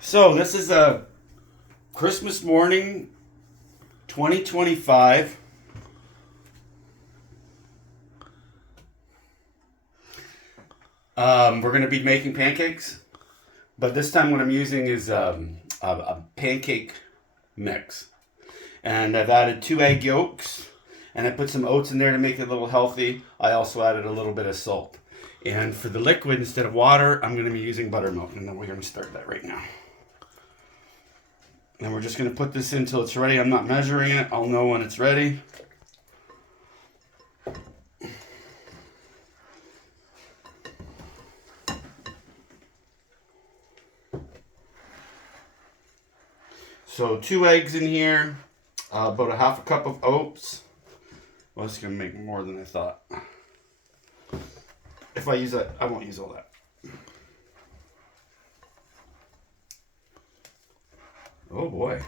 So this is a Christmas morning, 2025. We're going to be making pancakes, but this time what I'm using is a pancake mix. And I've added 2 egg yolks, and I put some oats in there to make it a little healthy. I also added a little bit of salt. And for the liquid, instead of water, I'm going to be using buttermilk, and then we're going to start that right now. And we're just going to put this in until it's ready. I'm not measuring it. I'll know when it's ready. So 2 eggs in here, about a half a cup of oats. Well, it's going to make more than I thought. If I use that, I won't use all that. Oh boy.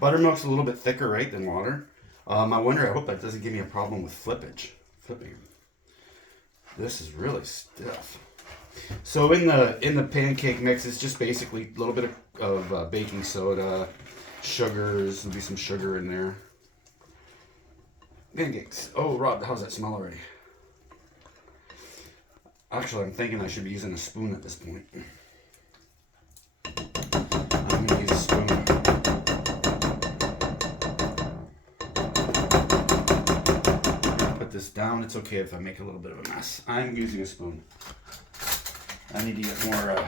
Buttermilk's a little bit thicker, right, than water. I hope that doesn't give me a problem with flipping. This is really stiff. So in the pancake mix, it's just basically a little bit of baking soda, sugars. There'll be some sugar in there. Pancakes. Oh, Rob, how's that smell already? Actually, I'm thinking I should be using a spoon at this point. I'm going to use a spoon. Put this down. It's okay if I make a little bit of a mess. I'm using a spoon. I need to get more...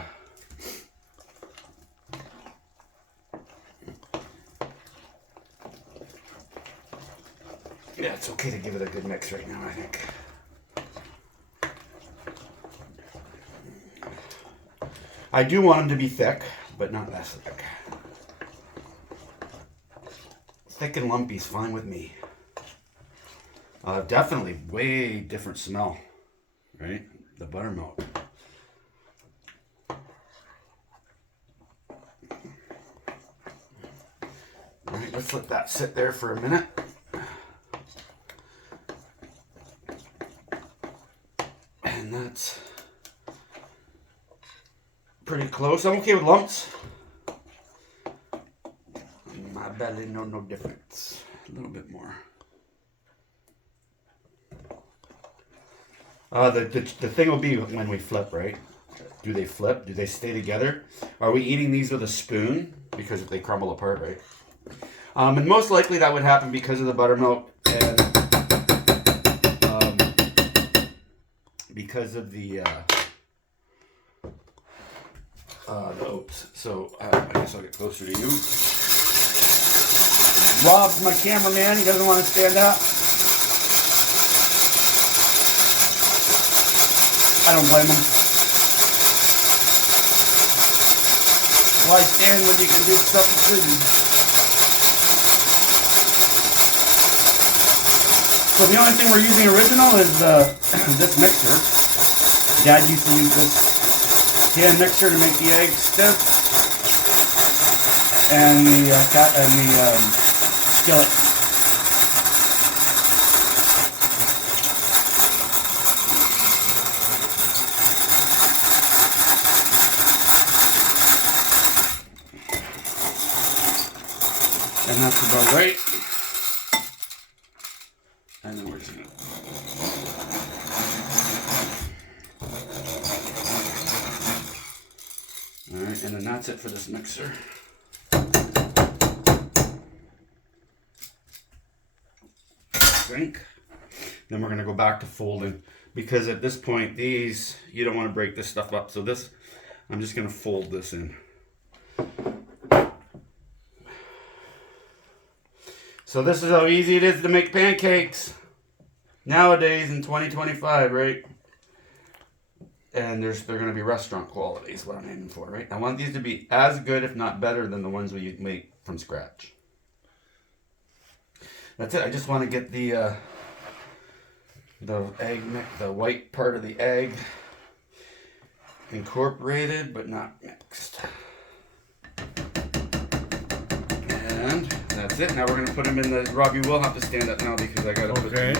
Yeah, it's okay to give it a good mix right now, I think. I do want them to be thick, but not less thick. Thick and lumpy is fine with me. Definitely way different smell, right? The buttermilk. All right, let's let that sit there for a minute. And that's pretty close. I'm okay with lumps. My belly, no difference. A little bit more. The thing will be when we flip, right? Do they flip? Do they stay together? Are we eating these with a spoon? Because they crumble apart, right? And most likely that would happen because of the buttermilk and because of the oats. So I guess I'll get closer to you. Rob's my cameraman. He doesn't want to stand up. I don't blame him. Why stand when you can do something good? So the only thing we're using original is this mixer. Dad used to use this hand mixer to make the eggs stiff, and the skillet. And that's about right. And then we're just gonna... Alright, and then that's it for this mixer. Drink. Then we're gonna go back to folding, because at this point these, you don't want to break this stuff up. So this, I'm just gonna fold this in. So this is how easy it is to make pancakes nowadays in 2025, right? And they're going to be restaurant quality is what I'm aiming for, right? I want these to be as good, if not better, than the ones we make from scratch. That's it. I just want to get the egg, the white part of the egg incorporated, but not mixed. And that's it. Now we're going to put them in the... Rob, you will have to stand up now because I got to put them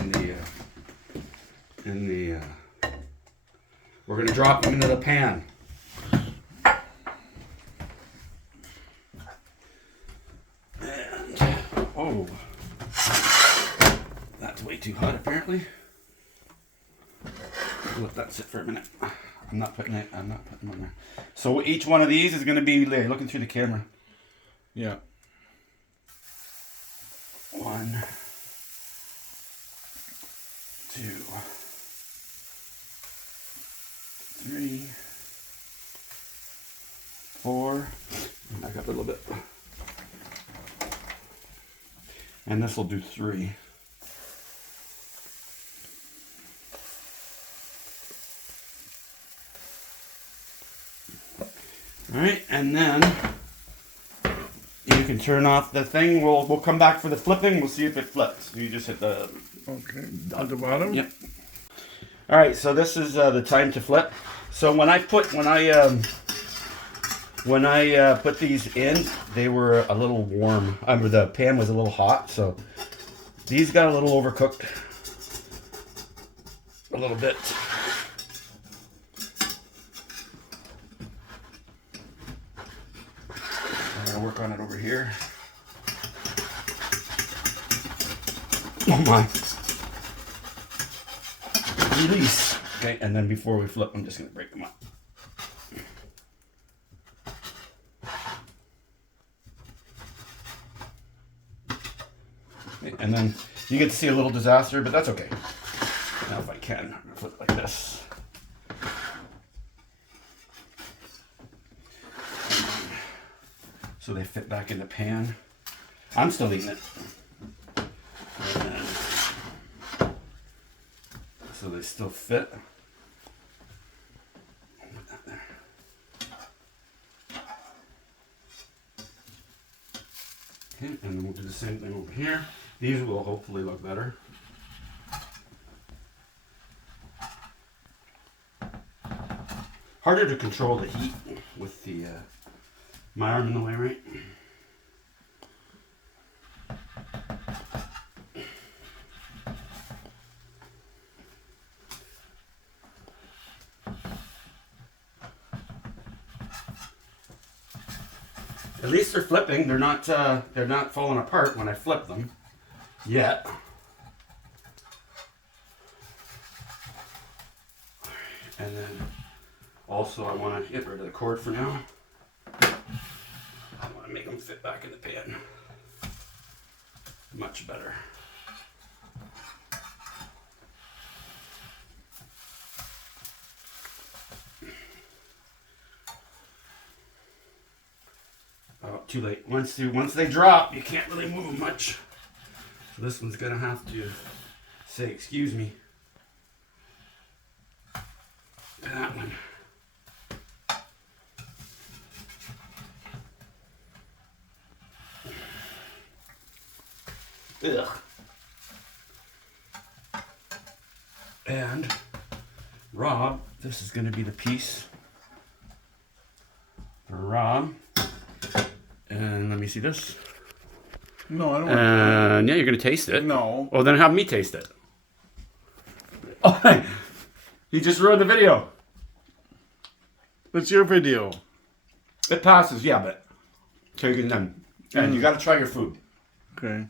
in the... We're going to drop them into the pan. And, oh, that's way too hot apparently. Let that sit for a minute. I'm not putting them on there. So each one of these is going to be looking through the camera. Yeah. 1, 2, 3, 4. Back up a little bit. And this will do 3. All right, and then you can turn off the thing. We'll come back for the flipping. We'll see if it flips. You just hit the... Okay, at the bottom? Yep. All right, so this is the time to flip. So when I put these in, they were a little warm. The pan was a little hot, so these got a little overcooked. A little bit. I'm gonna work on it over here. Oh my. Release. Okay, and then before we flip, I'm just gonna break them up. Okay, and then you get to see a little disaster, but that's okay. Now if I can, I'm gonna flip like this. So they fit back in the pan. I'm still eating it. And so they still fit. Put that there. Okay, and then we'll do the same thing over here. These will hopefully look better. Harder to control the heat with the my arm in the way, right? At least they're flipping. They're not falling apart when I flip them yet. And then also I want to get rid of the cord for now. I want to make them fit back in the pan. Much better. Oh, too late. Once they drop, you can't really move them much. So this one's gonna have to say, excuse me. To that one. Ugh. And Rob, this is gonna be the piece for Rob. And let me see this. No, I don't want yeah, you're gonna taste it. No. Oh, then have me taste it. Oh, you just ruined the video. It's your video. It passes, yeah, but so you can then. And you gotta try your food. Okay.